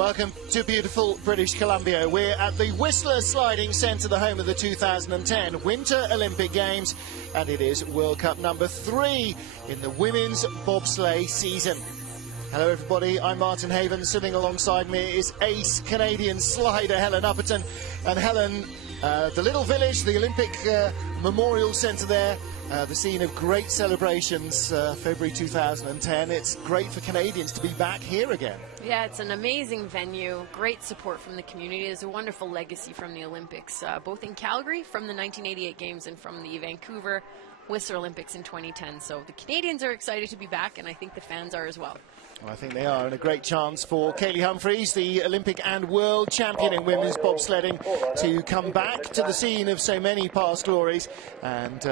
Welcome to beautiful British Columbia. We're at the Whistler Sliding Centre, the home of the 2010 Winter Olympic Games, and it is World Cup number 3 in the women's bobsleigh season. Hello everybody, I'm Martin Haven. Sitting alongside me is ace Canadian slider Helen Upperton. And Helen, the little village, the Olympic Memorial Centre there, the scene of great celebrations, February 2010. It's great for Canadians to be back here again. Yeah, it's an amazing venue, great support from the community. There's a wonderful legacy from the Olympics, both in Calgary from the 1988 Games and from the Vancouver Whistler Olympics in 2010. So the Canadians are excited to be back, and I think the fans are as well. Well, I think they are, and a great chance for Kaylee Humphries, the Olympic and world champion in women's bobsledding, to come back to the scene of so many past glories and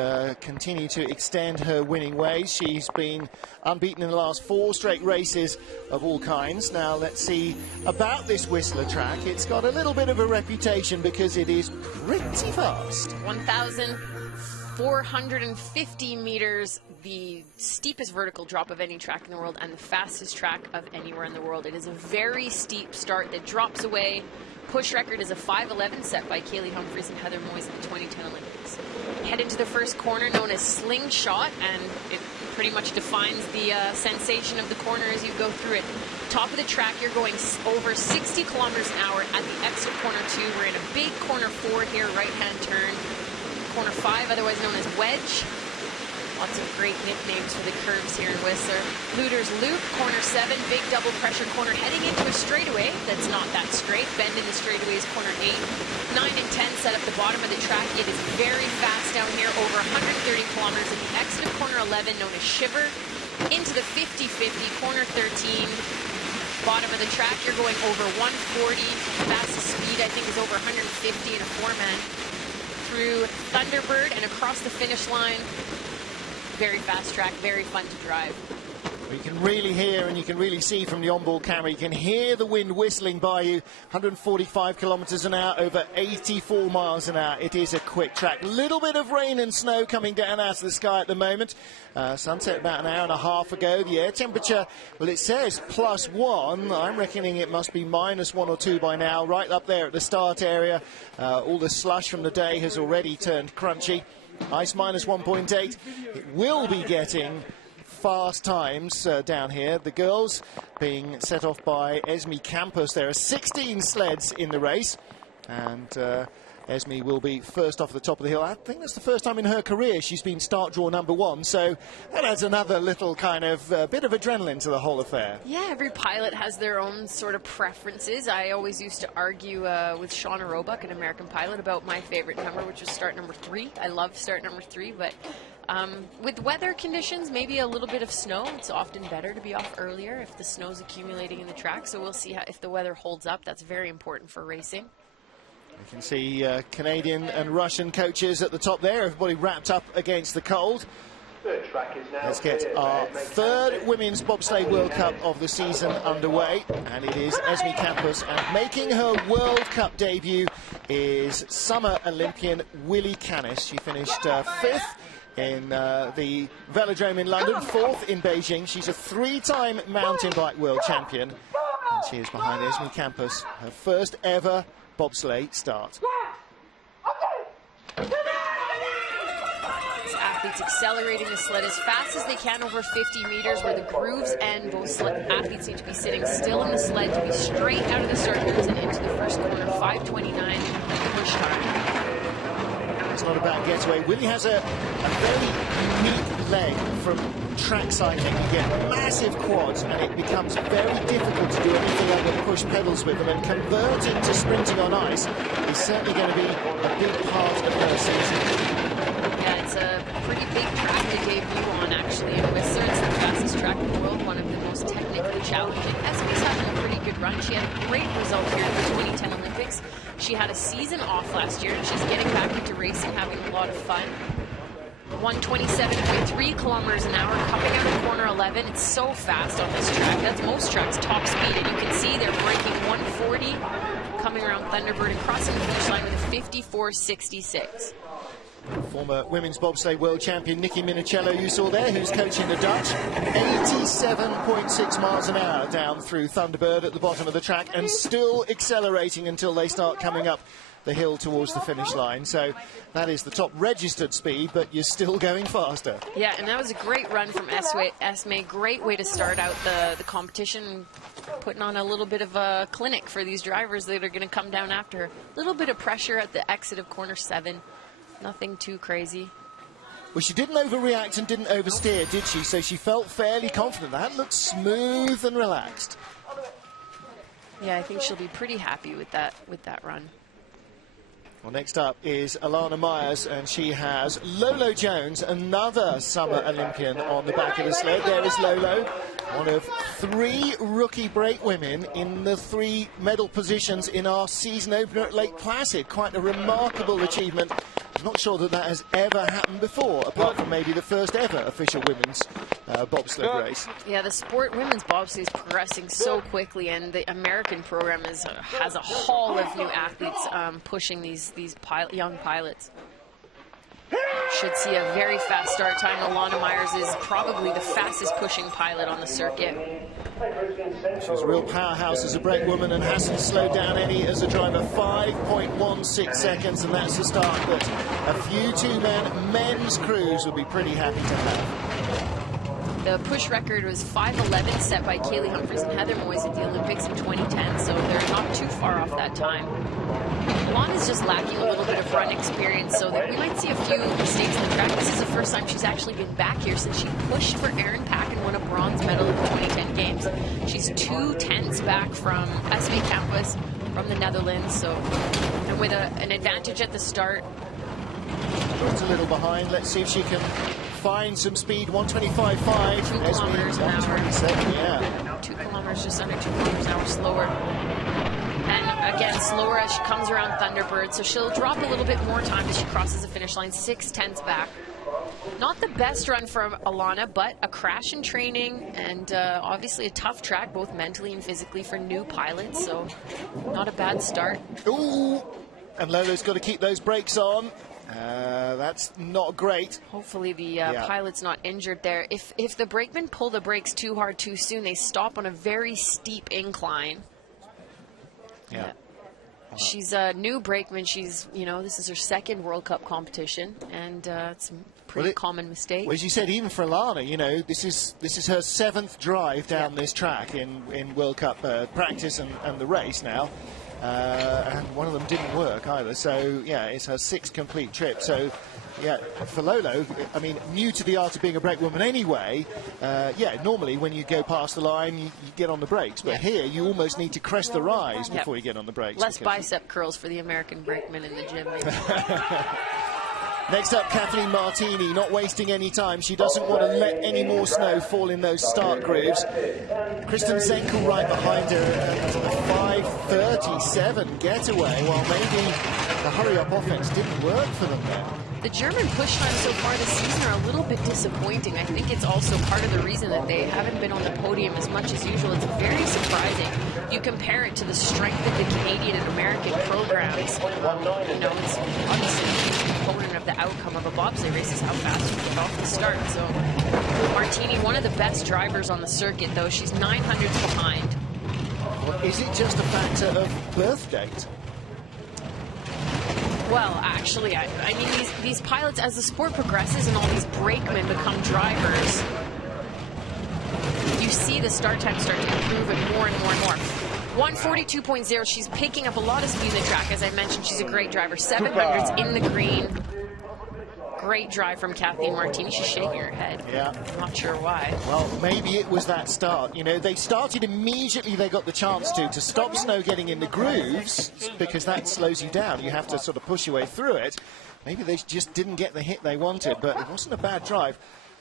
continue to extend her winning ways. She's been unbeaten in the last 4 straight races of all kinds. Now let's see about this Whistler track. It's got a little bit of a reputation because it is pretty fast. 1,450 meters, the steepest vertical drop of any track in the world and the fastest track of anywhere in the world. It is a very steep start that drops away. Push record is a 5:11 set by Kaylee Humphries and Heather Moyes in the 2010 Olympics. Head into the first corner known as Slingshot, and it pretty much defines the sensation of the corner as you go through it. Top of the track, you're going over 60 kilometers an hour at the exit corner 2. We're in a big corner 4 here, right-hand turn. Corner 5, otherwise known as Wedge. Lots of great nicknames for the curves here in Whistler. Looters Loop, corner 7, big double pressure corner heading into a straightaway that's not that straight. Bend in the straightaway is corner 8. 9 and 10 set up the bottom of the track. It is very fast down here, over 130 kilometers at the exit of corner 11, known as Shiver. Into the 50-50, corner 13. Bottom of the track, you're going over 140. Fastest speed, I think, is over 150 in a 4-man. Through Thunderbird and across the finish line. Very fast track, very fun to drive. You can really hear and you can really see from the onboard camera, you can hear the wind whistling by you. 145 kilometers an hour, over 84 miles an hour. It is a quick track. Little bit of rain and snow coming down out of the sky at the moment. Sunset about an hour and a half ago. The air temperature, well, it says +1. I'm reckoning it must be -1 or 2 by now. Right up there at the start area. All the slush from the day has already turned crunchy. Ice -1.8. It will be getting fast times down here. The girls being set off by Esme Campos. There are 16 sleds in the race, and Esme will be first off the top of the hill. I think that's the first time in her career she's been start draw number 1, so that adds another little kind of bit of adrenaline to the whole affair. Yeah, every pilot has their own sort of preferences. I always used to argue with Shauna Roebuck, an American pilot, about my favorite number, which was start number 3. I love start number 3, but with weather conditions, maybe a little bit of snow, it's often better to be off earlier if the snow's accumulating in the track. So we'll see if the weather holds up. That's very important for racing. You can see Canadian and Russian coaches at the top there, everybody wrapped up against the cold. Let's get our 3rd Women's Bobsleigh World Cup of the season underway, and it is Esme Campos, and making her World Cup debut is summer Olympian Willie Canis. She finished 5th in the Velodrome in London, 4th in Beijing. She's a 3-time mountain bike world champion, and she is behind Esme Campos, her first ever bobsleigh start. Athletes accelerating the sled as fast as they can over 50 meters where the grooves end. Both athletes need to be sitting still in the sled to be straight out of the start grooves and into the first corner. 5:29 push time. It's not a bad getaway. Willie has a very unique leg from track cycling. You get massive quads and it becomes very difficult to do anything other than push pedals with them, and converting to sprinting on ice is certainly going to be a big part of her season. Yeah, it's a pretty big track to debut on, actually, in Whistler. It's the fastest track in the world, one of the most technically challenging. Esme's having a pretty good run. She had a great result here at the 2010 Olympics. She had a season off last year, and she's getting back into racing, having a lot of fun. 127.3 kilometers an hour, coming out of corner 11. It's so fast on this track. That's most tracks' top speed, and you can see they're breaking 140, coming around Thunderbird and crossing the finish line with a 54.66. Former women's bobsleigh world champion Nicky Minicello you saw there, who's coaching the Dutch. 87.6 miles an hour down through Thunderbird at the bottom of the track, and still accelerating until they start coming up the hill towards the finish line. So that is the top registered speed, but you're still going faster. Yeah, and that was a great run from Esme. Great way to start out the competition, putting on a little bit of a clinic for these drivers that are going to come down after her. A little bit of pressure at the exit of corner 7. Nothing too crazy. Well, she didn't overreact and didn't oversteer, did she? So she felt fairly confident. That looked smooth and relaxed. Yeah, I think she'll be pretty happy with that run. Well, next up is Alana Myers, and she has Lolo Jones, another Summer Olympian, on the back of the sled. There is Lolo, one of 3 rookie break women in the 3 medal positions in our season opener at Lake Placid. Quite a remarkable achievement. I'm not sure that has ever happened before, apart from maybe the first ever official women's bobsled race. Yeah, the women's bobsleigh is progressing so quickly, and the American program has a haul of new athletes pushing these young pilots. Should see a very fast start time. Alana Myers is probably the fastest pushing pilot on the circuit. She's a real powerhouse as a break woman and hasn't slowed down any as a driver. 5.16 seconds, and that's the start that a few two-man men's crews would be pretty happy to have. The push record was 5:11, set by Kaylee Humphries and Heather Moyes at the Olympics in 2010, so they're not too far off that time. Alana's just lacking a little bit of run experience, so that we might see a few mistakes in the track. This is the first time she's actually been back here since she pushed for Erin Pack and won a bronze medal at the 2010 games. She's 2/10 back from Esme Campos from the Netherlands, so and with an advantage at the start. It's a little behind. Let's see if she can find some speed. 125.5. 2 kilometers an hour. 127, yeah. 2 kilometers, just under 2 kilometers an hour slower. And again, slower as she comes around Thunderbird, so she'll drop a little bit more time as she crosses the finish line. 6/10 back. Not the best run for Alana, but a crash in training, and obviously a tough track, both mentally and physically, for new pilots, so not a bad start. Ooh! And Lolo's got to keep those brakes on. That's not great. Hopefully the pilot's not injured there. If the brakemen pull the brakes too hard too soon, they stop on a very steep incline. Yeah. She's a new brakeman. She's, this is her 2nd World Cup competition, and it's a pretty common mistake. Well, as you said, even for Alana, this is her 7th drive down this track in World Cup practice and the race now. And one of them didn't work either, so yeah, it's her 6th complete trip. So yeah, for Lolo, I mean, new to the art of being a brake woman anyway, normally when you go past the line you get on the brakes, but here you almost need to crest the rise before you get on the brakes. Less bicep curls for the American brakemen in the gym. Next up, Kathleen Martini, not wasting any time. She doesn't want to let any more snow fall in those start grooves. Kristen Zenkel right behind her at a 5:37 getaway. Well, maybe the hurry-up offense didn't work for them there. The German push times so far this season are a little bit disappointing. I think it's also part of the reason that they haven't been on the podium as much as usual. It's very surprising. You compare it to the strength of the Canadian and American programs. It's obviously a component of the outcome of a bobsleigh race is how fast you get off the start. So Martini, one of the best drivers on the circuit, though. She's 900 behind. Well, is it just a factor of birth date? Well, actually, I mean, these pilots, as the sport progresses and all these brakemen become drivers, you see the start time start to improve it more and more and more. 142.0, she's picking up a lot of speed in the track. As I mentioned, she's a great driver. 700s in the green. Great drive from Kathleen Martini. She's shaking her head. Yeah. I'm not sure why. Well, maybe it was that start. They started immediately. They got the chance to stop snow getting in the grooves, because that slows you down. You have to sort of push your way through it. Maybe they just didn't get the hit they wanted, but it wasn't a bad drive.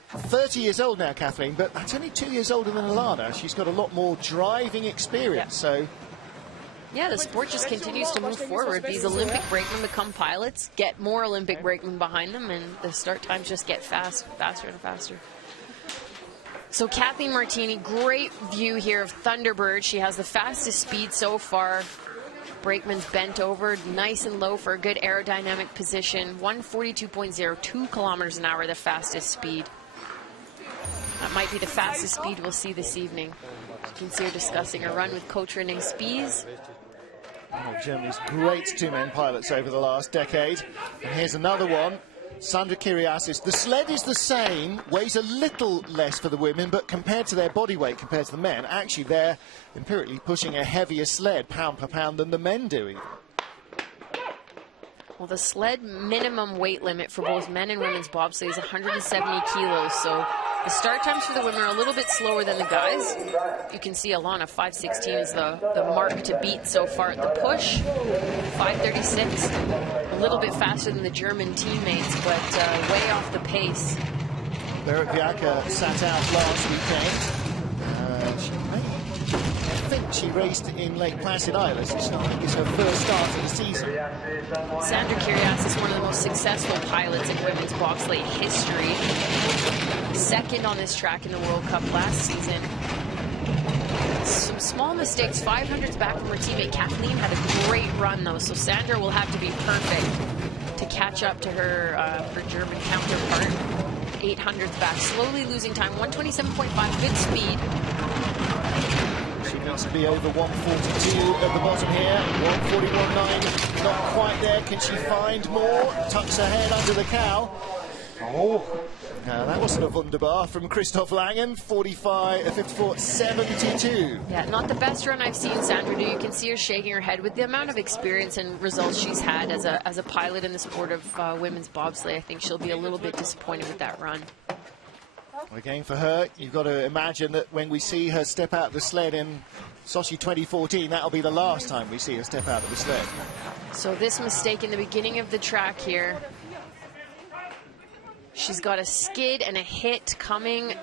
30 years old now, Kathleen, but that's only 2 years older than Alana. She's got a lot more driving experience, so... Yeah, the sport just continues to move forward. These Olympic brakemen become pilots, get more Olympic brakemen behind them, and the start times just get faster and faster. So Kathleen Martini, great view here of Thunderbird. She has the fastest speed so far. brakeman's bent over, nice and low for a good aerodynamic position. 142.0, 2 kilometers an hour, the fastest speed. That might be the fastest speed we'll see this evening. You can see her discussing a run with coach Renee Spies. Germany's great two-men pilots over the last decade. And here's another one, Sandra Kiriasis. The sled is the same, weighs a little less for the women, but compared to their body weight, compared to the men, actually they're empirically pushing a heavier sled, pound per pound, than the men do even. Well, the sled minimum weight limit for both men and women's bobsleigh is 170 kilos, so the start times for the women are a little bit slower than the guys. You can see Alana, 5:16 is the mark to beat so far at the push. 5:36, a little bit faster than the German teammates, but way off the pace. Berit Viaka sat out last weekend. I think she raced in Lake Placid Isles. I think it's her first start of the season. Sandra Kiriasis is one of the most successful pilots in women's bobsleigh history. Second on this track in the World Cup last season. Some small mistakes, 500s back from her teammate Kathleen, had a great run though, so Sandra will have to be perfect to catch up to her German counterpart. 800s back, slowly losing time, 127.5, good speed. She needs to be over 142 at the bottom here. 141.9, not quite there. Can she find more? Tucks her head under the cow. Oh, now that wasn't a wunderbar from Christoph Langen. 54.72. Yeah, not the best run I've seen Sandra do. You can see her shaking her head with the amount of experience and results she's had as a pilot in the sport of women's bobsleigh. I think she'll be a little bit disappointed with that run. Again, for her, you've got to imagine that when we see her step out of the sled in Sochi 2014, that'll be the last time we see her step out of the sled. So this mistake in the beginning of the track here, she's got a skid and a hit coming.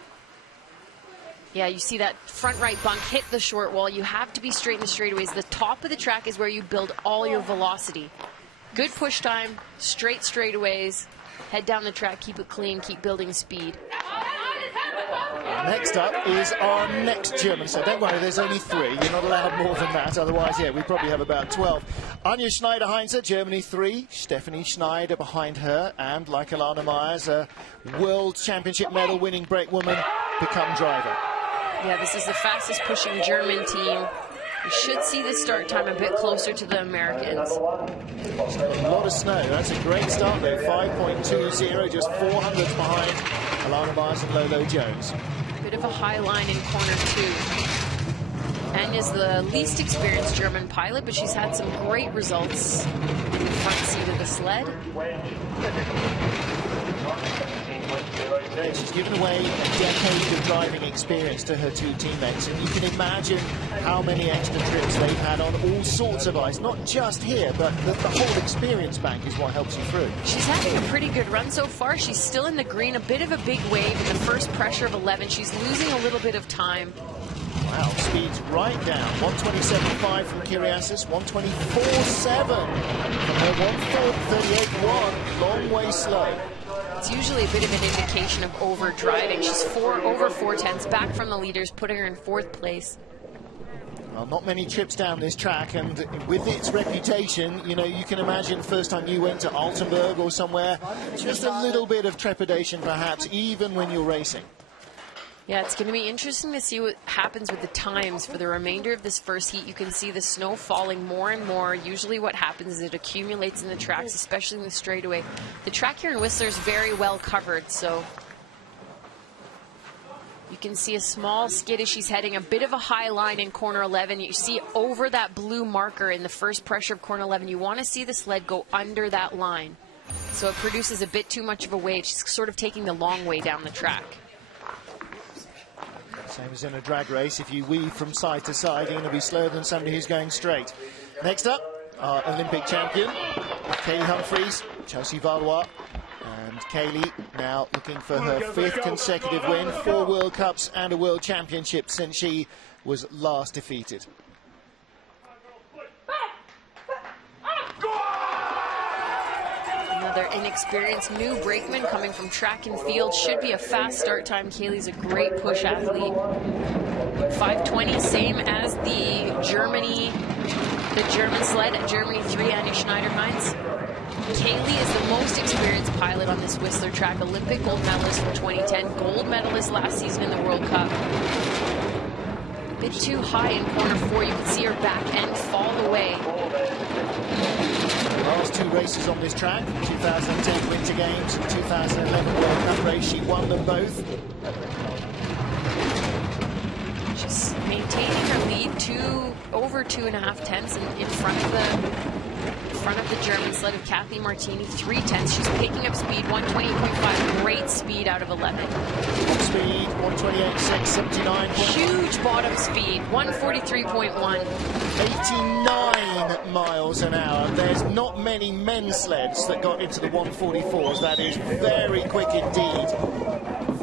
Yeah, you see that front right bunk hit the short wall. You have to be straight in the straightaways. The top of the track is where you build all your velocity. Good push time, straight straightaways, head down the track, keep it clean, keep building speed. Next up is our next German. So don't worry, there's only 3. You're not allowed more than that. Otherwise, yeah, we probably have about 12. Anja Schneider-Hiner, Germany 3. Stephanie Schneider behind her. And like Alana Myers, a World Championship medal winning brakewoman, become driver. Yeah, this is the fastest pushing German team. We should see the start time a bit closer to the Americans. A lot of snow. That's a great start though. 5.20, just 400s behind Alana Myers and Lolo Jones. Bit of a high line in corner 2. Anya's the least experienced German pilot, but she's had some great results in the front seat of the sled. She's given away a decade of driving experience to her 2 teammates, and you can imagine how many extra trips they've had on all sorts of ice, not just here, but the whole experience bank is what helps you through. She's having a pretty good run so far. She's still in the green, a bit of a big wave in the first pressure of 11. She's losing a little bit of time. Wow, speed's right down. 127.5 from Kiriasis, 124.7 from her 138.1. Long way slow. It's usually a bit of an indication of over driving. She's over 4/10, back from the leaders, putting her in 4th place. Well, not many trips down this track, and with its reputation, you know, you can imagine the first time you went to Altenburg or somewhere, just a little bit of trepidation perhaps, even when you're racing. Yeah, it's going to be interesting to see what happens with the times for the remainder of this first heat. You can see the snow falling more and more. Usually what happens is it accumulates in the tracks, especially in the straightaway. The track here in Whistler is very well covered, so you can see a small skid as she's heading, a bit of a high line in corner 11. You see over that blue marker in the first pressure of corner 11. You want to see the sled go under that line, so it produces a bit too much of a wave. She's sort of taking the long way down the track. Same as in a drag race, if you weave from side to side, you're going to be slower than somebody who's going straight. Next up, our Olympic champion, Kaylee Humphries, Chelsea Valois. And Kaylee now looking for her 5th consecutive win, 4 World Cups and a World Championship since she was last defeated. Another inexperienced new brakeman coming from track and field. Should be a fast start time. Kaylee's a great push athlete. 5:20, same as the Germany the German sled at Germany 3, Schneider-Hiner. Kaylee is the most experienced pilot on this Whistler track, Olympic gold medalist from 2010, gold medalist last season in the World Cup. A bit too high in corner 4, you can see her back end fall away. Last 2 races on this track, 2010 Winter Games and 2011 World Cup race, she won them both. She's maintaining her lead over 2.5 tenths in front of the German sled of Kathy Martini, 3 tenths. She's picking up speed, 128.5, great speed out of 11. Top speed, 128.6, 79. Huge bottom speed, 143.1. 89 miles an hour. There's not many men's sleds that got into the 144s. That is very quick indeed.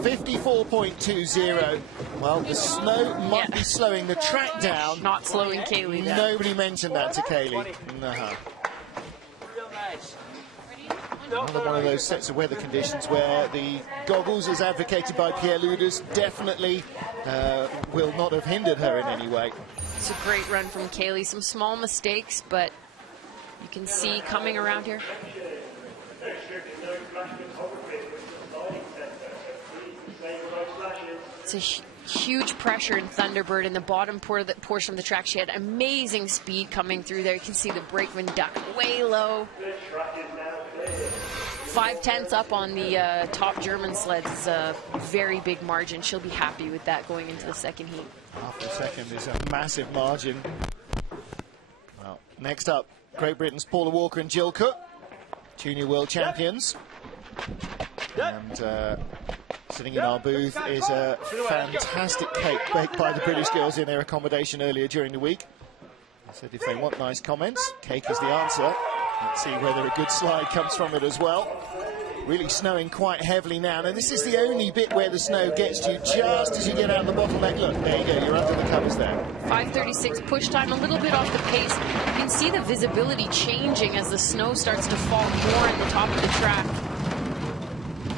54.20. Well, the snow might be slowing the track down. Not slowing Kaylee down. Nobody mentioned that to Kaylee. Another one of those sets of weather conditions where the goggles, as advocated by Pierre Luders, definitely will not have hindered her in any way. It's a great run from Kaylee. Some small mistakes, but you can see coming around here. It's a huge pressure in Thunderbird in the bottom portion of the track. She had amazing speed coming through there. You can see the brakeman duck way low. 5 tenths up on the top German sleds is a very big margin. She'll be happy with that going into the second heat. Half a second is a massive margin. Well, next up, Great Britain's Paula Walker and Jill Cook, junior world champions. And sitting in our booth is a fantastic cake baked by the British girls in their accommodation earlier during the week. I said if they want nice comments, cake is the answer. Let's see whether a good slide comes from it as well. Really snowing quite heavily now. Now, this is the only bit where the snow gets you just as you get out of the bottleneck. Look, there you go, you're under the covers there. 5:36 push time, a little bit off the pace. You can see the visibility changing as the snow starts to fall more in the top of the track.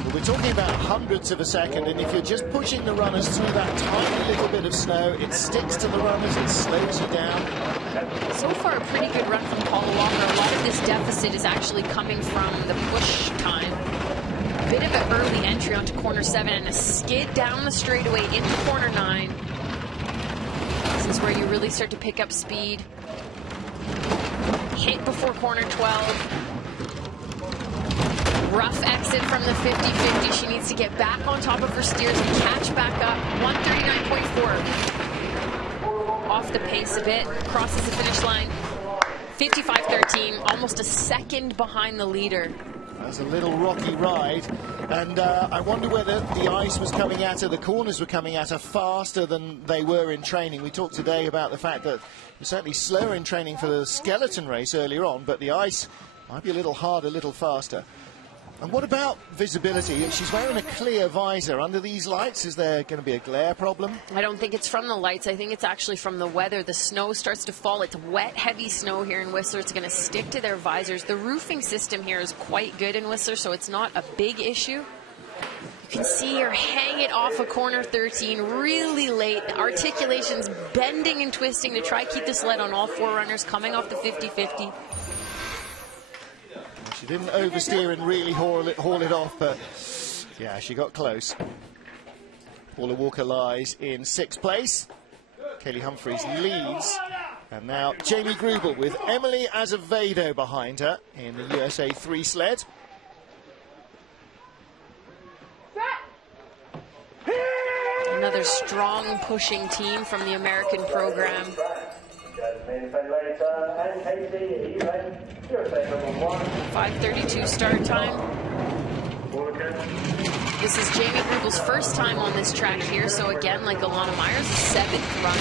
Well, we're talking about hundredths of a second, and if you're just pushing the runners through that tiny little bit of snow, it sticks to the runners, it slows you down. So far, a pretty good run from Paula Walker. A lot of this deficit is actually coming from the push time. A bit of an early entry onto corner 7 and a skid down the straightaway into corner 9. This is where you really start to pick up speed. Hit before corner 12. Rough exit from the 50-50. She needs to get back on top of her steers and catch back up. 139.4. Off the pace a bit, crosses the finish line. 55.13, almost a second behind the leader. That's a little rocky ride, and I wonder whether the ice was coming at her, the corners were coming at her faster than they were in training. We talked today about the fact that you're certainly slower in training for the skeleton race earlier on, but the ice might be a little harder, a little faster. And what about visibility? She's wearing a clear visor. Under these lights, is there going to be a glare problem? I don't think it's from the lights. I think it's actually from the weather. The snow starts to fall. It's wet, heavy snow here in Whistler. It's going to stick to their visors. The roofing system here is quite good in Whistler, so it's not a big issue. You can see her hang it off of corner 13 really late. The articulation's bending and twisting to try to keep the sled on all 4 runners coming off the 50-50. She didn't oversteer and really haul it off, but yeah, she got close. Paula Walker lies in 6th place. Kaylee Humphries leads. And now Jamie Ruble with Emily Azevedo behind her in the USA 3 sled. Another strong pushing team from the American program. 5:32 start time. This is Jamie Ruble's first time on this track here, so again, like Alana Meier's 7th run.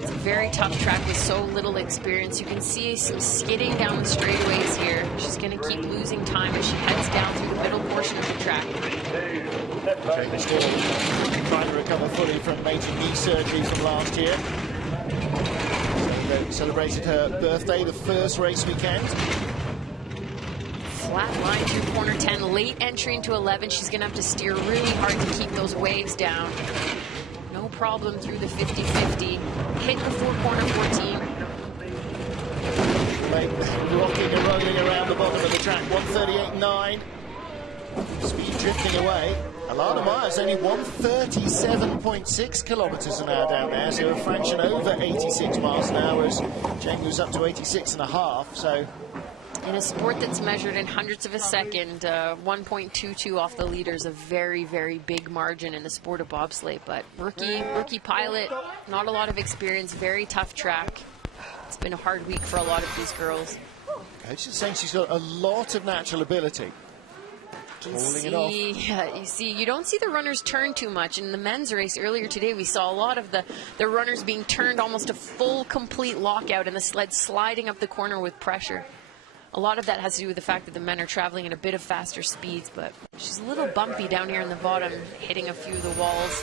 It's a very tough track with so little experience. You can see some skidding down the straightaways here. She's going to keep losing time as she heads down through the middle portion of the track. Jamie still trying to recover fully from major knee surgery from last year. Celebrated her birthday the first race weekend. Flat line through corner 10, late entry into 11. She's going to have to steer really hard to keep those waves down. No problem through the 50-50. Hit before corner 14. Bobsleigh rocking and rolling around the bottom of the track. 138.9. Speed drifting away. Alana Meyer's only 137.6 kilometres an hour down there, so a fraction over 86 miles an hour, as Jengu's up to 86.5. So in a sport that's measured in hundredths of a second, 1.22 off the leader is a very, very big margin in the sport of bobsleigh. But rookie pilot, not a lot of experience, very tough track. It's been a hard week for a lot of these girls. Coach is saying she's got a lot of natural ability. You don't see the runners turn too much. In the men's race earlier today, we saw a lot of the runners being turned almost a full, complete lockout and the sled sliding up the corner with pressure. A lot of that has to do with the fact that the men are traveling at a bit of faster speeds, but she's a little bumpy down here in the bottom, hitting a few of the walls.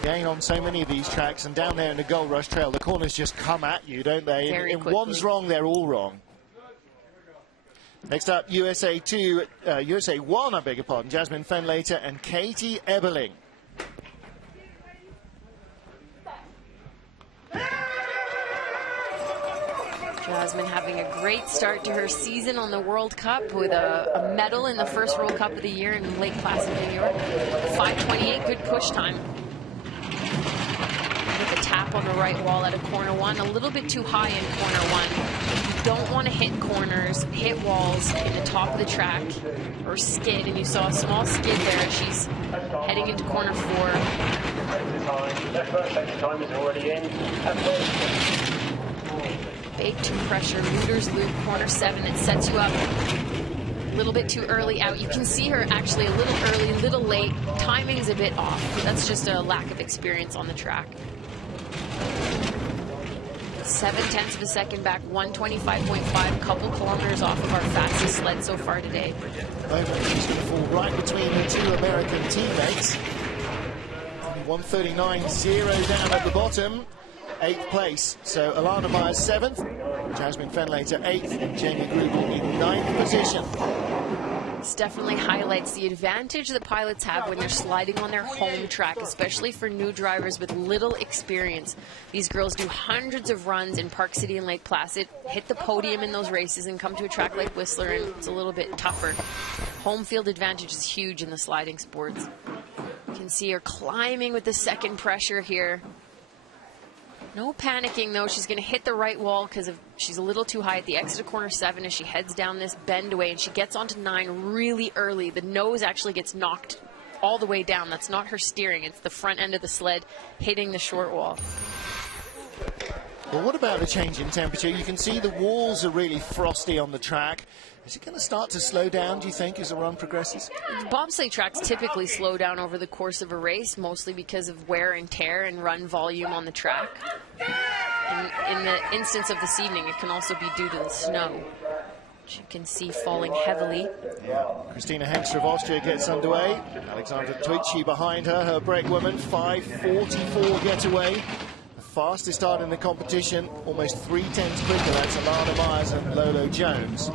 Again, on so many of these tracks, and down there in the Gold Rush Trail, the corners just come at you, don't they? Very quickly. One's wrong, they're all wrong. Next up, USA 1, I beg your pardon, Jasmine Fenlater and Katie Eberling. Jasmine having a great start to her season on the World Cup with a medal in the first World Cup of the year in Lake Placid, New York. 5:28, good push time. With a tap on the right wall at a corner 1, a little bit too high in corner 1. Don't want to hit corners, hit walls in the top of the track, or skid, and you saw a small skid there as she's heading into corner 4. Big 2 pressure, leader's loop, corner 7, it sets you up a little bit too early out. You can see her actually a little early, a little late. Timing's a bit off, but that's just a lack of experience on the track. 0.7 of a second back, 125.5, couple kilometers off of our fastest sled so far today. She's going to fall right between the 2 American teammates. 139.0 down at the bottom, 8th place. So Alana Meyer's 7th, Jasmine Fenlater 8th, and Jenny Ruble in 9th position. This definitely highlights the advantage that pilots have when they're sliding on their home track, especially for new drivers with little experience. These girls do hundreds of runs in Park City and Lake Placid, hit the podium in those races, and come to a track like Whistler, and it's a little bit tougher. Home field advantage is huge in the sliding sports. You can see her climbing with the second pressure here. No panicking, though. She's going to hit the right wall because she's a little too high at the exit of corner 7 as she heads down this bend away, and she gets onto 9 really early. The nose actually gets knocked all the way down. That's not her steering. It's the front end of the sled hitting the short wall. Well, what about the change in temperature? You can see the walls are really frosty on the track. Is it going to start to slow down, do you think, as the run progresses? Bobsleigh tracks typically slow down over the course of a race, mostly because of wear and tear and run volume on the track. And in the instance of this evening, it can also be due to the snow, which you can see falling heavily. Yeah. Christina Hengster of Austria gets underway. Alexandra Twitchy behind her, her brakewoman, 5:44 getaway. The fastest start in the competition, almost 3/10 quicker. That's Alana Myers and Lolo Jones.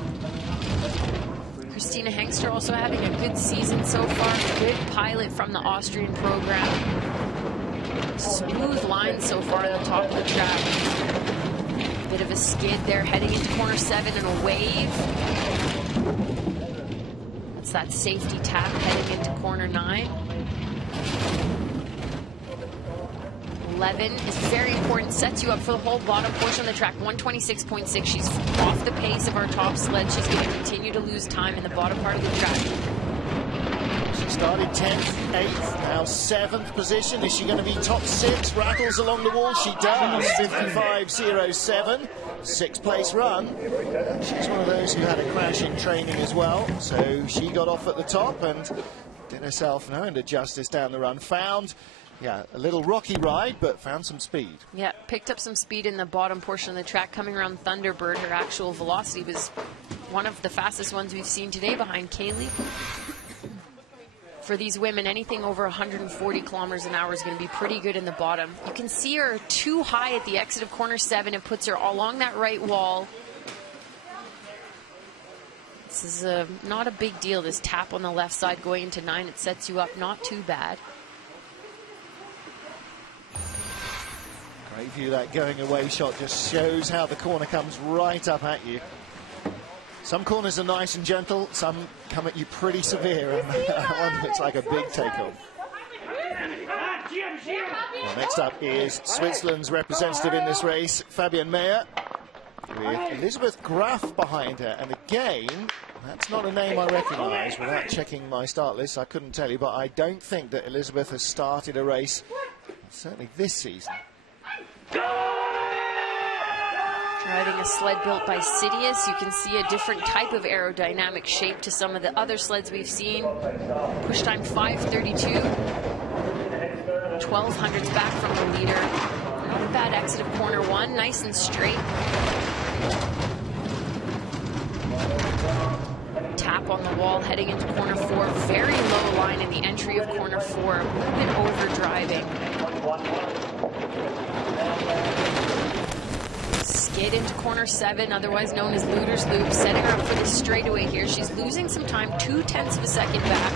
Christina Hengster also having a good season so far. Good pilot from the Austrian program. Smooth lines so far at the top of the track. Bit of a skid there, heading into corner 7 and a wave. That's that safety tap heading into corner 9. 11 is very important, sets you up for the whole bottom portion of the track. 126.6, she's off the pace of our top sled. She's going to continue to lose time in the bottom part of the track. She started 10th, 8th, now 7th position. Is she going to be top 6? Rattles along the wall, she does. 55.07, 6th place run. She's one of those who had a crash in training as well, so she got off at the top and did herself no end of justice down the run. Found a little rocky ride, but found some speed. Yeah, picked up some speed in the bottom portion of the track. Coming around Thunderbird, her actual velocity was one of the fastest ones we've seen today behind Kaylee. For these women, anything over 140 kilometers an hour is going to be pretty good in the bottom. You can see her too high at the exit of corner 7. It puts her along that right wall. This is not a big deal, this tap on the left side going into 9. It sets you up not too bad. Great view, that going away shot just shows how the corner comes right up at you. Some corners are nice and gentle, some come at you pretty severe, and that one looks like a big take-on. Well, next up is Switzerland's representative in this race, Fabienne Meier, with Elisabeth Graf behind her. And again, that's not a name I recognise. Without checking my start list, I couldn't tell you, but I don't think that Elisabeth has started a race, certainly this season. Driving a sled built by Cetti, you can see a different type of aerodynamic shape to some of the other sleds we've seen. Push time 5:32. 1200s back from the leader. Not a bad exit of corner 1, nice and straight. Tap on the wall heading into corner 4. Very low line in the entry of corner 4. A little bit over driving. Skid into corner 7, otherwise known as Luder's Loop, setting her up for the straightaway here. She's losing some time, 0.2 of a second back.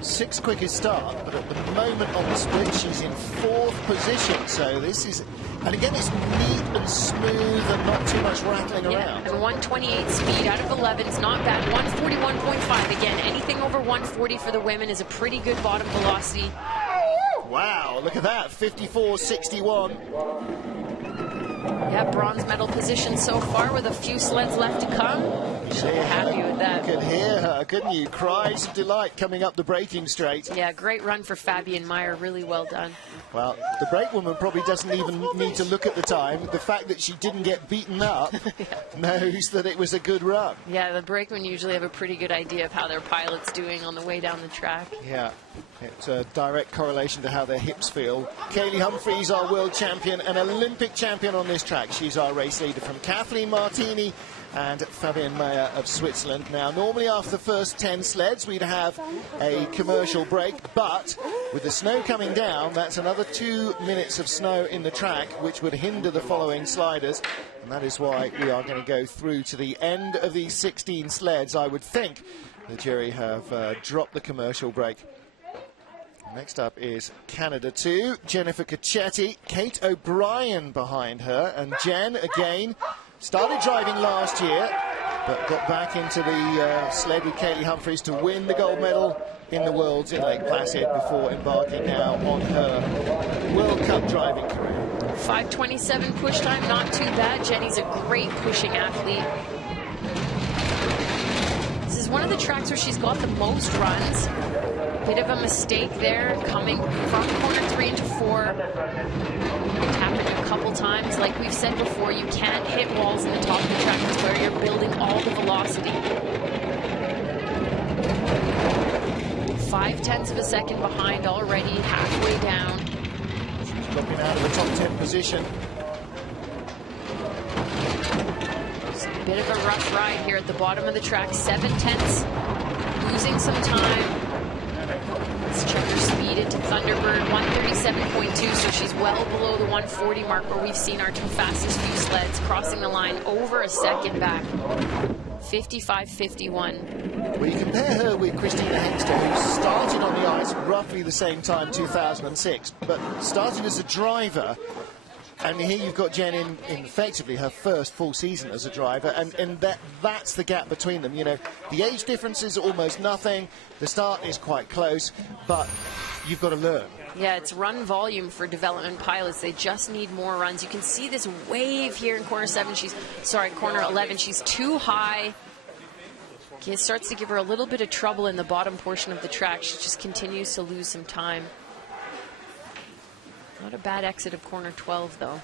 6th quickest start, but at the moment on the split, she's in 4th position. So this is, and again, it's neat and smooth and not too much rattling around. And 128 speed out of 11 is not bad. 141.5 again. Anything over 140 for the women is a pretty good bottom velocity. Wow, look at that, 54.61. Yeah, bronze medal position so far with a few sleds left to come. She'll be happy with that. You could hear her, couldn't you? Cries of delight coming up the braking straight. Yeah, great run for Fabienne Meier, really well done. Well, the brake woman probably doesn't even need to look at the time. The fact that she didn't get beaten up knows that it was a good run. Yeah, the brakemen usually have a pretty good idea of how their pilot's doing on the way down the track. Yeah, it's a direct correlation to how their hips feel. Kaylee Humphries, our world champion and Olympic champion on this track. She's our race leader from Kathleen Martini and Fabienne Meier of Switzerland. Now, normally after the first 10 sleds, we'd have a commercial break, but with the snow coming down, that's another 2 minutes of snow in the track, which would hinder the following sliders. And that is why we are going to go through to the end of these 16 sleds. I would think the jury have dropped the commercial break. Next up is Canada 2, Jennifer Cetti, Kate O'Brien behind her, and Jen again started driving last year, but got back into the sled with Kaylee Humphries to win the gold medal in the Worlds in Lake Placid before embarking now on her World Cup driving career. 5:27 push time, not too bad. Jenny's a great pushing athlete. This is one of the tracks where she's got the most runs. Bit of a mistake there, coming from corner 3 into 4. Happened a couple times. Like we've said before, you can't hit walls in the top of the track. It's where you're building all the velocity. 0.5 of a second behind already, halfway down. She's dropping out of the top 10 position. It's a bit of a rough ride here at the bottom of the track. 0.7, losing some time. Let's check her speed into Thunderbird, 137.2, so she's well below the 140 mark where we've seen our two fastest few sleds, crossing the line over a second back. 55.51. Well, you compare her with Christina Hengster, who started on the ice roughly the same time, 2006, but started as a driver. And here you've got Jen in effectively her first full season as a driver, and that's the gap between them. You know, the age difference is almost nothing. The start is quite close, but you've got to learn. Yeah, it's run volume for development pilots. They just need more runs. You can see this wave here in corner 7. Corner 11. She's too high. It starts to give her a little bit of trouble in the bottom portion of the track. She just continues to lose some time. Not a bad exit of corner 12, though.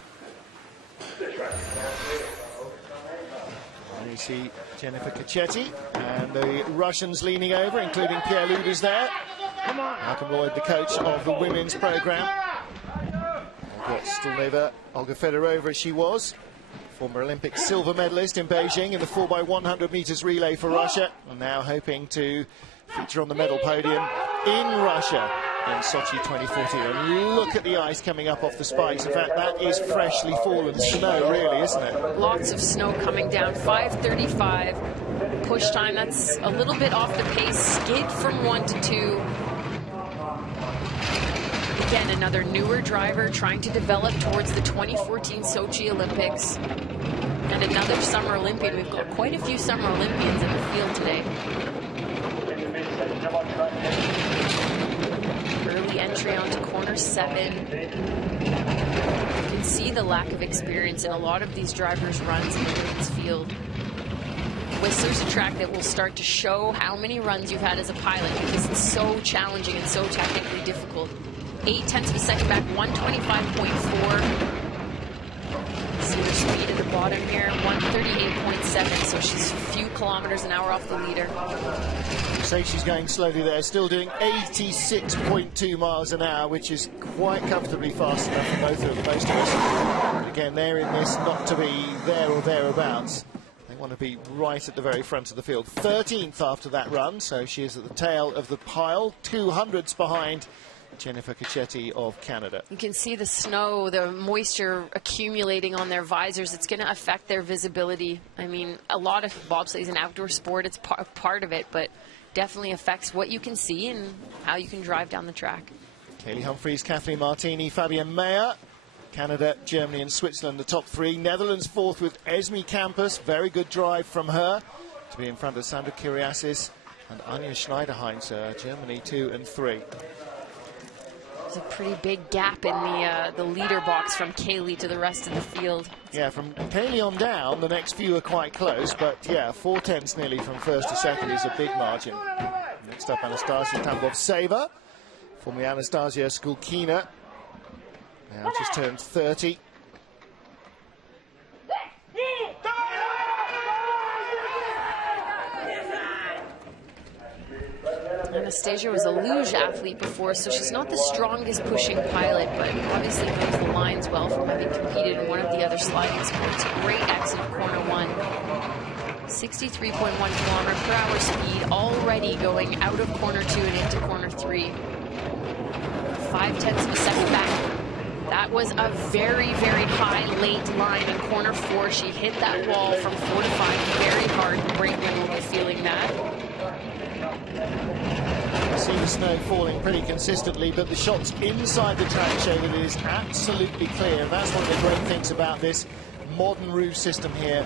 And you see Jennifer Cetti and the Russians leaning over, including Pierre Luders there. Malcolm Lloyd, the coach of the women's program. Olga Fedorets, as she was. Former Olympic silver medalist in Beijing in the 4x100 meters relay for Russia. And now hoping to feature on the medal podium in Russia in Sochi 2014. And look at the ice coming up off the spikes. In fact, that is freshly fallen snow, really, isn't it? Lots of snow coming down. 5:35 push time. That's a little bit off the pace. Skid from 1 to 2. Again, another newer driver trying to develop towards the 2014 Sochi Olympics. And another Summer Olympian. We've got quite a few Summer Olympians in the field today. Early entry onto corner 7. You can see the lack of experience in a lot of these drivers' runs in the women's field. Whistler's a track that will start to show how many runs you've had as a pilot, because it's so challenging and so technically difficult. 0.8 of a second back, 125.4. See her speed at the bottom here, 138.7, so she's a few kilometers an hour off the leader. Say she's going slowly there, still doing 86.2 miles an hour, which is quite comfortably fast enough for most of us. But again, they're in this not to be there or thereabouts. They want to be right at the very front of the field. 13th after that run, so she is at the tail of the pile, 200ths behind Jennifer Cetti of Canada. You can see the snow, the moisture accumulating on their visors. It's going to affect their visibility. I mean, a lot of bobsleigh is an outdoor sport. It's part of it, but definitely affects what you can see and how you can drive down the track. Kaylee Humphries, Kathleen Martini, Fabienne Meier. Canada, Germany and Switzerland, the top 3. Netherlands 4th with Esme Campus. Very good drive from her to be in front of Sandra Kiriasis and Anja Schneider-Hiner, Germany 2 and 3. There's a pretty big gap in the leader box from Kaylee to the rest of the field. Yeah, from Kaylee on down, the next few are quite close, but yeah, 4/10 nearly from first to second is a big margin. Next up, Anastasia Tambov-Seva, formerly Anastasia Skokina. Now just turned 30. Anastasia was a luge athlete before, so she's not the strongest pushing pilot, but obviously knows the lines well from having competed in one of the other sliding sports. Great exit of corner 1. 63.1 kilometer per hour speed, already going out of corner 2 and into corner 3. 0.5 of a second back. That was a very, very high late line in corner 4. She hit that wall from 4 to 5 very hard. The brakeman will be feeling that. I see the snow falling pretty consistently, but the shots inside the track show that it is absolutely clear. And that's one of the great things about this modern roof system here.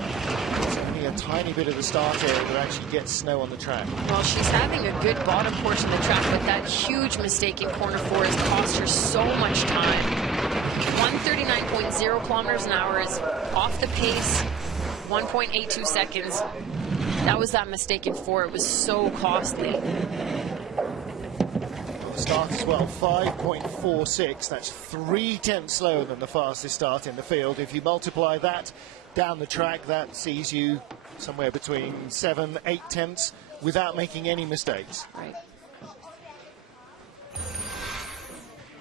It's only a tiny bit of the start area that actually gets snow on the track. Well, she's having a good bottom portion of the track, but that huge mistake in corner 4 has cost her so much time. 139.0 kilometers an hour is off the pace, 1.82 seconds. That was that mistake in 4. It was so costly. Start as well, 5.46. That's 3/10 slower than the fastest start in the field. If you multiply that down the track, that sees you somewhere between 7-8 without making any mistakes. Right.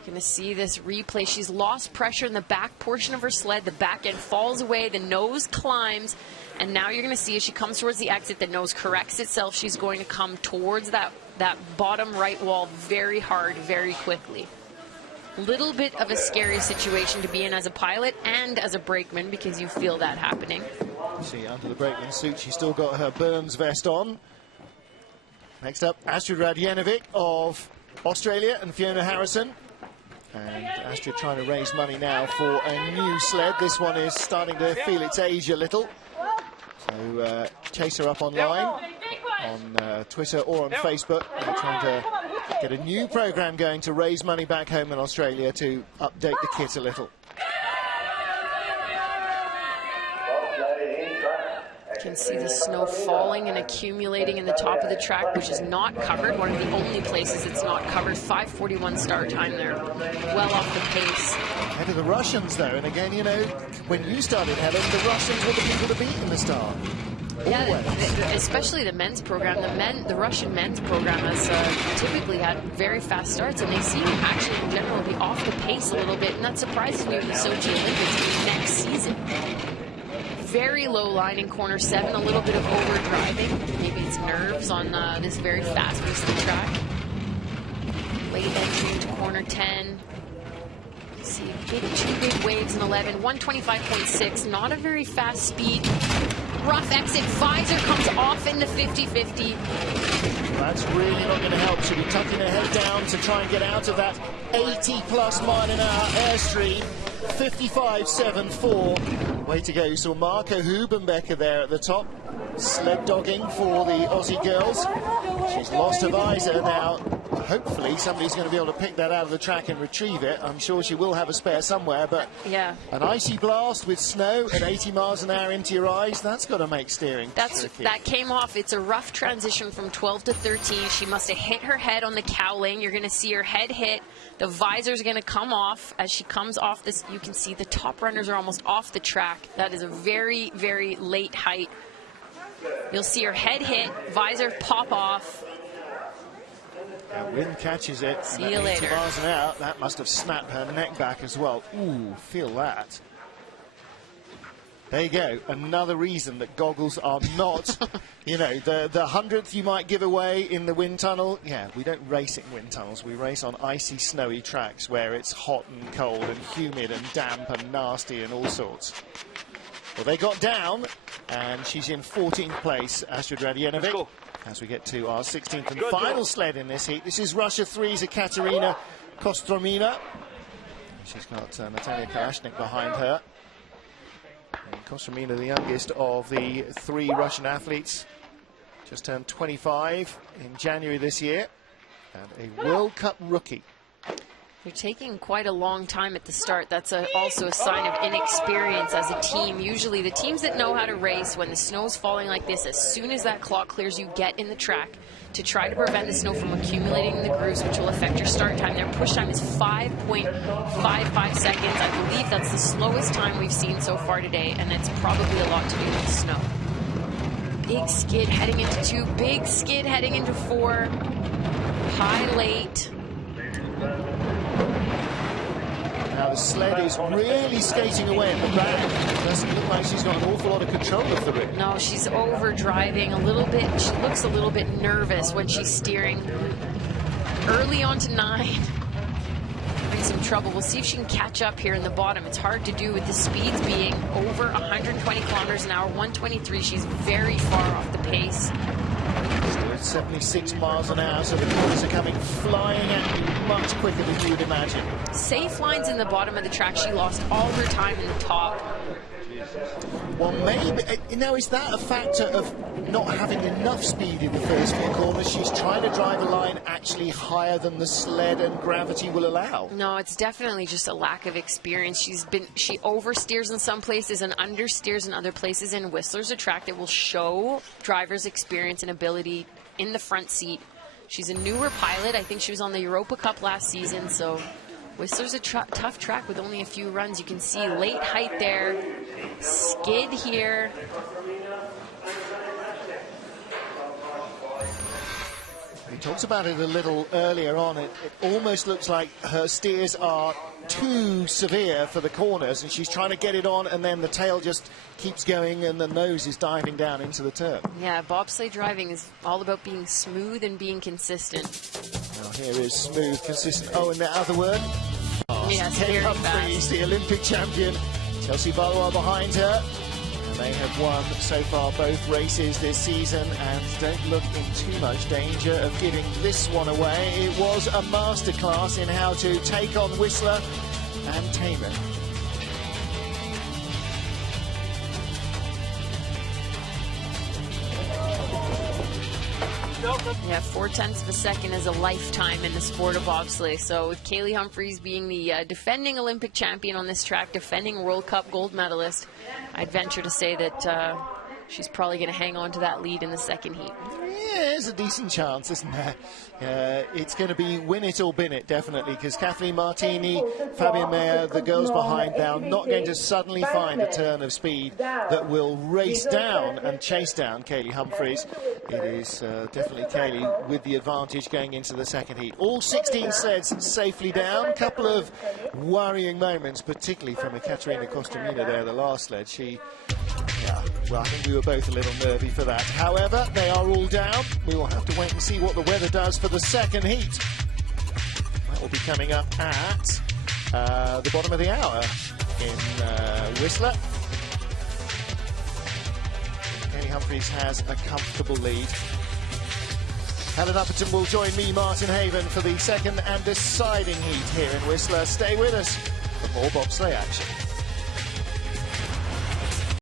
Going to see this replay. She's lost pressure in the back portion of her sled. The back end falls away. The nose climbs. And now you're going to see as she comes towards the exit, the nose corrects itself. She's going to come towards that bottom right wall very hard, very quickly. Little bit of a scary situation to be in as a pilot and as a brakeman, because you feel that happening. See, under the brakeman suit, she's still got her Burns vest on. Next up, Astrid Radjenovic of Australia and Fiona Harrison. And Astrid trying to raise money now for a new sled. This one is starting to feel its age a little. So chase her up online, on Twitter or on Facebook. They're trying to get a new program going to raise money back home in Australia to update the kit a little. You can see the snow falling and accumulating in the top of the track, which is not covered. One of the only places it's not covered. 5:41 start time there. Well off the pace. Ahead of the Russians, though. And again, you know, when you started, Helen, the Russians were the people to beat in the start. Yeah, especially the men's program. The Russian men's program has typically had very fast starts, and they seem to actually in general be off the pace a little bit, and that surprises me with the Sochi Olympics next season. Very low line in corner 7, a little bit of overdriving. Maybe it's nerves on this very fast piece of the track. Late entry into corner 10. You see two big waves in 11, 125.6, not a very fast speed. rough exit. Visor comes off in the 50-50. That's really not going to help. She'll be tucking her head down to try and get out of that 80+ mile-an-hour airstream. 55.74. Way to go. So Marco Hubenbecker there at the top. Sled dogging for the Aussie girls. She's lost her visor now. Hopefully somebody's going to be able to pick that out of the track and retrieve it. I'm sure she will have a spare somewhere, but yeah, an icy blast with snow at 80 miles an hour into your eyes, that's got to make steering tricky. That came off. It's a rough transition from 12 to 13. She must have hit her head on the cowling. You're going to see her head hit. The visor's going to come off. As she comes off this, you can see the top runners are almost off the track. That is a very, very late height. You'll see her head hit, visor pop off. And wind catches it. See you later. 80 miles an hour. That must have snapped her neck back as well. Ooh, feel that. There you go. Another reason that goggles are not, you know, the 100th you might give away in the wind tunnel. Yeah, we don't race in wind tunnels. We race on icy, snowy tracks where it's hot and cold and humid and damp and nasty and all sorts. Well, they got down, and she's in 14th place, Astrid Radjenovic, as we get to our 16th and final sled in this heat. This is Russia 3's Ekaterina Kostromina. She's got Natalia Kalashnik behind her. And Kostromina, the youngest of the 3 Russian athletes, just turned 25 in January this year, and a World Cup rookie. They're taking quite a long time at the start. That's also a sign of inexperience as a team. Usually the teams that know how to race, when the snow's falling like this, as soon as that clock clears, you get in the track to try to prevent the snow from accumulating in the grooves, which will affect your start time. Their push time is 5.55 seconds. I believe that's the slowest time we've seen so far today, and it's probably a lot to do with the snow. Big skid heading into 2, big skid heading into 4, high late. Now the sled is really skating away at the back. It doesn't look like she's got an awful lot of control of the rig. No, she's over driving a little bit. She looks a little bit nervous when she's steering. Early on to 9. Having some trouble. We'll see if she can catch up here in the bottom. It's hard to do with the speeds being over 120 kilometers an hour, 123. She's very far off the pace. 76 miles an hour, so the corners are coming flying at you much quicker than you would imagine. Safe lines in the bottom of the track. She lost all her time in the top. Well, maybe, you know, is that a factor of not having enough speed in the first few corners? She's trying to drive a line actually higher than the sled and gravity will allow. No, it's definitely just a lack of experience. She oversteers in some places and understeers in other places, and Whistler's a track that will show drivers' experience and ability in the front seat. She's a newer pilot. I think she was on the Europa Cup last season, so Whistler's a tough track with only a few runs. You can see late height there, skid here. We talked about it a little earlier on. It almost looks like her steers are too severe for the corners, and she's trying to get it on, and then the tail just keeps going and the nose is diving down into the turn. Yeah, bobsleigh driving is all about being smooth and being consistent. Now here is smooth, consistent. Oh, and the other word? Yes, Kate very Humphries, fast. the Olympic champion. Chelsea Valois behind her. And they have won so far both races this season and don't look in too much danger of giving this one away. It was a masterclass in how to take on Whistler and tame it. Yeah, 0.4 of a second is a lifetime in the sport of bobsleigh. So with Kaylee Humphries being the defending Olympic champion on this track, defending World Cup gold medalist, I'd venture to say that she's probably going to hang on to that lead in the second heat. Yeah, there's a decent chance, isn't there? It's going to be win it or bin it, definitely, because Kathleen Martini, Fabian Meier, the girls behind now, not going to suddenly find a turn of speed that will race down and chase down Kaylee Humphries. It is definitely Kaylee with the advantage going into the second heat. All 16 sleds safely down. Couple of worrying moments, particularly from Ekaterina Kostromina there, the last sled. Yeah, well, I think we were both a little nervy for that. However, they are all down. We will have to wait and see what the weather does for the second heat. That will be coming up at the bottom of the hour in Whistler. Humphries has a comfortable lead. Helen Upperton will join me, Martin Haven, for the second and deciding heat here in Whistler. Stay with us for more bobsleigh action.